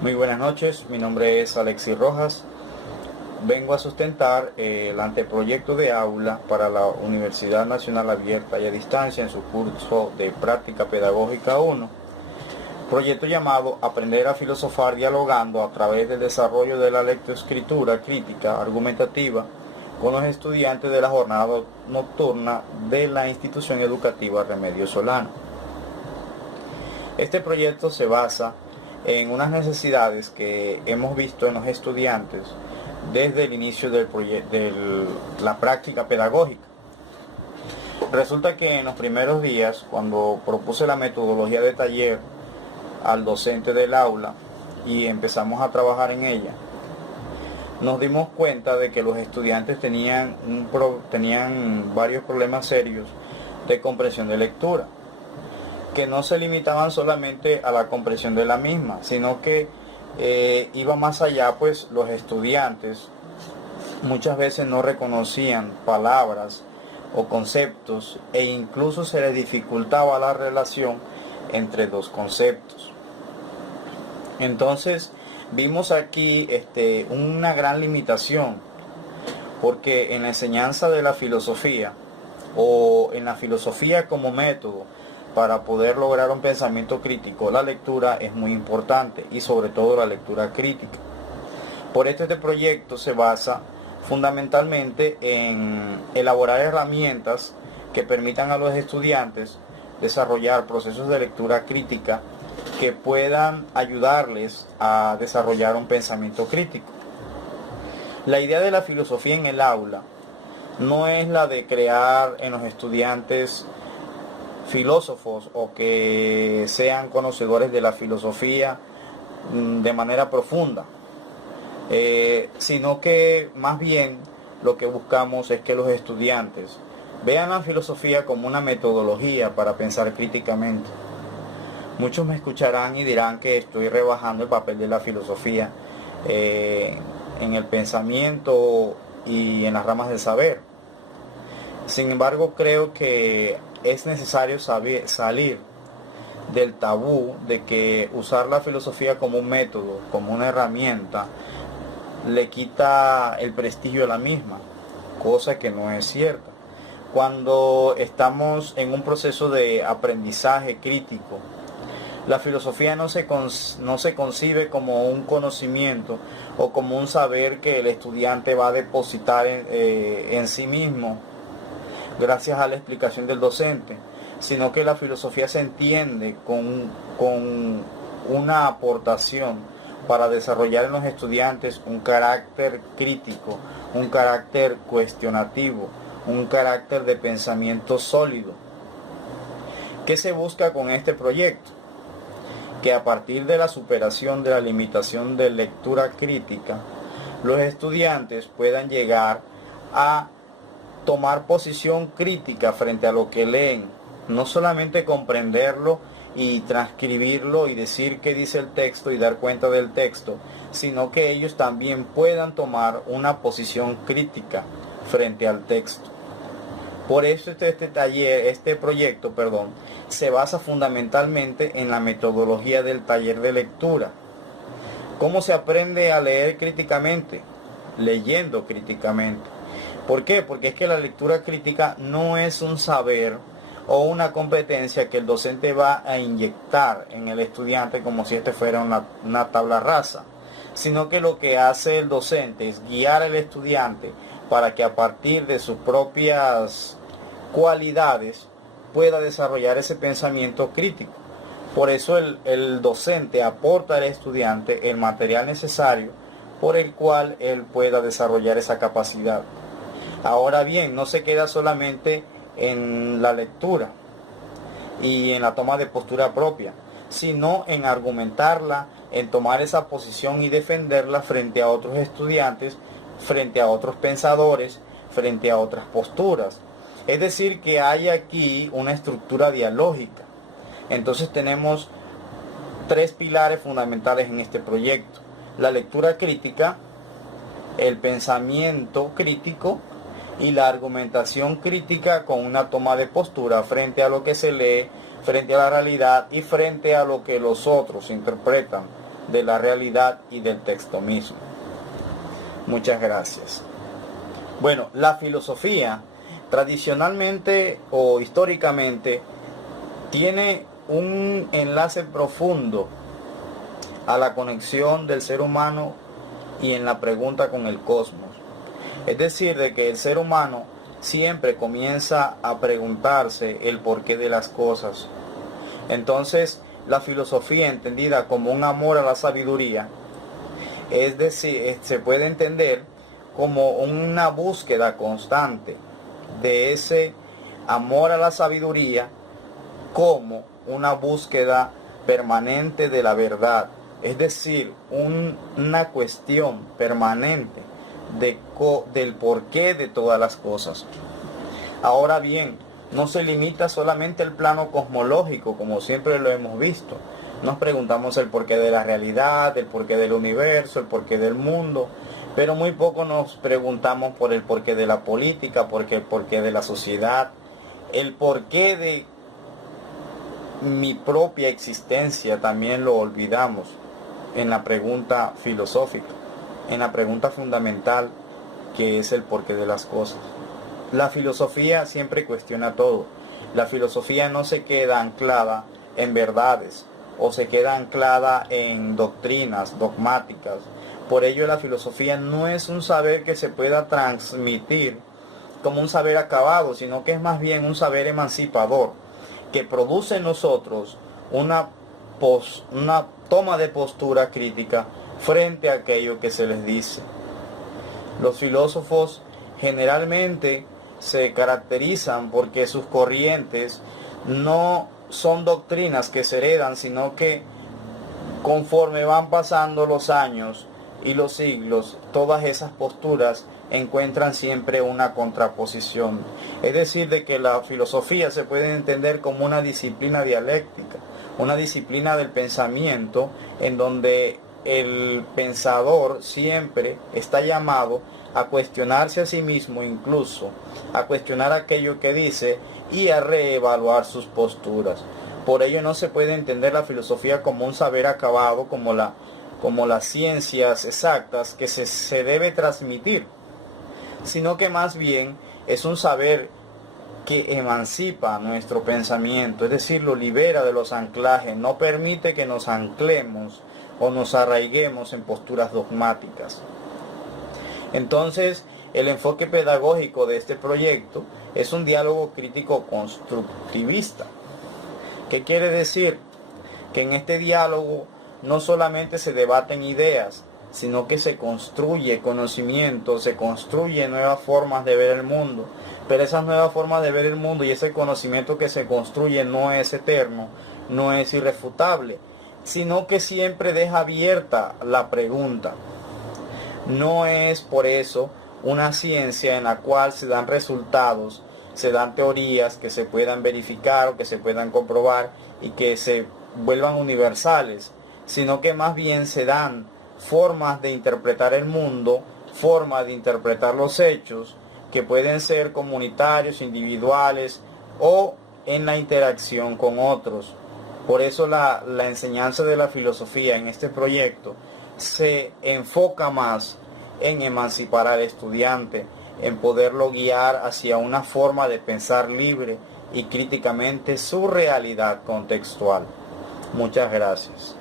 Muy buenas noches, mi nombre es Alexis Rojas. Vengo a sustentar el anteproyecto de aula para la Universidad Nacional Abierta y a Distancia en su curso de Práctica Pedagógica 1, proyecto llamado Aprender a filosofar dialogando a través del desarrollo de la lectoescritura crítica argumentativa con los estudiantes de la jornada nocturna de la institución educativa Remedio Solano. Este proyecto se basa en unas necesidades que hemos visto en los estudiantes desde el inicio de la práctica pedagógica. Resulta que en los primeros días, cuando propuse la metodología de taller al docente del aula y empezamos a trabajar en ella, nos dimos cuenta de que los estudiantes tenían varios problemas serios de comprensión de lectura, que no se limitaban solamente a la comprensión de la misma, sino que iba más allá, pues los estudiantes muchas veces no reconocían palabras o conceptos e incluso se les dificultaba la relación entre dos conceptos. Entonces vimos aquí una gran limitación, porque en la enseñanza de la filosofía o en la filosofía como método para poder lograr un pensamiento crítico, la lectura es muy importante y sobre todo la lectura crítica. Por esto este proyecto se basa fundamentalmente en elaborar herramientas que permitan a los estudiantes desarrollar procesos de lectura crítica que puedan ayudarles a desarrollar un pensamiento crítico. La idea de la filosofía en el aula no es la de crear en los estudiantes filósofos o que sean conocedores de la filosofía de manera profunda, sino que más bien lo que buscamos es que los estudiantes vean la filosofía como una metodología para pensar críticamente. Muchos me escucharán y dirán que estoy rebajando el papel de la filosofía en el pensamiento y en las ramas del saber. Sin embargo, creo que es necesario salir del tabú de que usar la filosofía como un método, como una herramienta, le quita el prestigio a la misma, cosa que no es cierta. Cuando estamos en un proceso de aprendizaje crítico, la filosofía no se concibe como un conocimiento o como un saber que el estudiante va a depositar en sí mismo gracias a la explicación del docente, sino que la filosofía se entiende con una aportación para desarrollar en los estudiantes un carácter crítico, un carácter cuestionativo, un carácter de pensamiento sólido. ¿Qué se busca con este proyecto? Que a partir de la superación de la limitación de lectura crítica, los estudiantes puedan llegar a tomar posición crítica frente a lo que leen, no solamente comprenderlo y transcribirlo y decir qué dice el texto y dar cuenta del texto, sino que ellos también puedan tomar una posición crítica frente al texto. Por eso este proyecto, se basa fundamentalmente en la metodología del taller de lectura. ¿Cómo se aprende a leer críticamente? Leyendo críticamente. ¿Por qué? Porque es que la lectura crítica no es un saber o una competencia que el docente va a inyectar en el estudiante como si este fuera una tabla rasa, sino que lo que hace el docente es guiar al estudiante para que a partir de sus propias cualidades pueda desarrollar ese pensamiento crítico. Por eso el docente aporta al estudiante el material necesario por el cual él pueda desarrollar esa capacidad. Ahora bien, no se queda solamente en la lectura y en la toma de postura propia, sino en argumentarla, en tomar esa posición y defenderla frente a otros estudiantes, frente a otros pensadores, frente a otras posturas. Es decir, que hay aquí una estructura dialógica. Entonces tenemos tres pilares fundamentales en este proyecto: la lectura crítica, el pensamiento crítico y la argumentación crítica con una toma de postura frente a lo que se lee, frente a la realidad y frente a lo que los otros interpretan de la realidad y del texto mismo. Muchas gracias. Bueno, la filosofía tradicionalmente o históricamente tiene un enlace profundo a la conexión del ser humano y en la pregunta con el cosmos. Es decir, de que el ser humano siempre comienza a preguntarse el porqué de las cosas. Entonces, la filosofía, entendida como un amor a la sabiduría, es decir, se puede entender como una búsqueda constante de ese amor a la sabiduría, como una búsqueda permanente de la verdad, es decir, una cuestión permanente del porqué de todas las cosas. Ahora bien, no se limita solamente al plano cosmológico, como siempre lo hemos visto. Nos preguntamos el porqué de la realidad, el porqué del universo, el porqué del mundo, pero muy poco nos preguntamos por el porqué de la política, el porqué de la sociedad, el porqué de mi propia existencia. También lo olvidamos en la pregunta filosófica, en la pregunta fundamental, que es el porqué de las cosas. La filosofía siempre cuestiona todo. La filosofía no se queda anclada en verdades o se queda anclada en doctrinas dogmáticas. Por ello, la filosofía no es un saber que se pueda transmitir como un saber acabado, sino que es más bien un saber emancipador, que produce en nosotros una toma de postura crítica frente a aquello que se les dice. Los filósofos generalmente se caracterizan porque sus corrientes no son doctrinas que se heredan, sino que conforme van pasando los años y los siglos, todas esas posturas encuentran siempre una contraposición. Es decir, de que la filosofía se puede entender como una disciplina dialéctica, una disciplina del pensamiento, en donde el pensador siempre está llamado a cuestionarse a sí mismo, incluso a cuestionar aquello que dice y a reevaluar sus posturas. Por ello no se puede entender la filosofía como un saber acabado, como las ciencias exactas que se debe transmitir, sino que más bien es un saber que emancipa nuestro pensamiento, es decir, lo libera de los anclajes, no permite que nos anclemos o nos arraiguemos en posturas dogmáticas. Entonces, el enfoque pedagógico de este proyecto es un diálogo crítico constructivista. ¿Qué quiere decir? Que en este diálogo no solamente se debaten ideas, sino que se construye conocimiento, se construye nuevas formas de ver el mundo. Pero esas nuevas formas de ver el mundo y ese conocimiento que se construye no es eterno, no es irrefutable, sino que siempre deja abierta la pregunta. No es por eso una ciencia en la cual se dan resultados, se dan teorías que se puedan verificar o que se puedan comprobar y que se vuelvan universales, sino que más bien se dan formas de interpretar el mundo, formas de interpretar los hechos, que pueden ser comunitarios, individuales o en la interacción con otros. Por eso la enseñanza de la filosofía en este proyecto se enfoca más en emancipar al estudiante, en poderlo guiar hacia una forma de pensar libre y críticamente su realidad contextual. Muchas gracias.